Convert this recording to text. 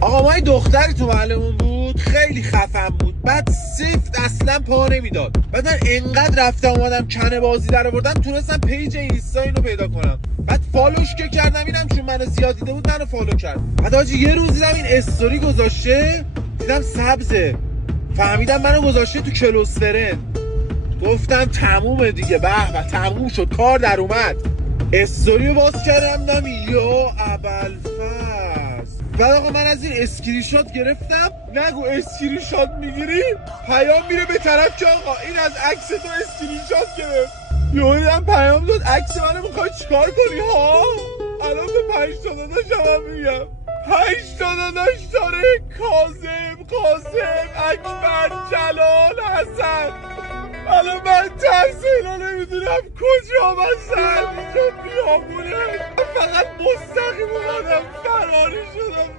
آقا ما یه دختری تو محلمون بود، خیلی خفن بود، بعد سفت اصلا پا نمیداد. بعد من انقدر رفتم اومدم کنه بازی در آوردم تونستم پیج اینستا اینو پیدا کنم. بعد فالوش که کردم، اینم چون منو زیاد دیده بود منو فالو کرد. بعد حاجی یه روز دیدم این استوری گذاشته، دیدم سبزه، فهمیدم منو گذاشته تو کلوسترن. گفتم تمومه دیگه، به تموم شد، کار در اومد. استوریو باز کردم دیدم یا ابوالفضل. بعد آقا من از این اسکرین شات گرفتم. نگو اسکرین شات میگیری پیام میره به طرف که آقا این از عکس تو اسکرین شات گرفت. یهو دیدم پیام داد عکس منو میخوای چیکار کنی ها؟ الان به 5 تا داداشم میگم، 5 تا داداش داره، قاسم، اکبر، جلال، حسن. الان من ترس اینا نمیدونم کجا مثلا اینجا بیامونه. فقط مستقیم اومدم فراری شدم.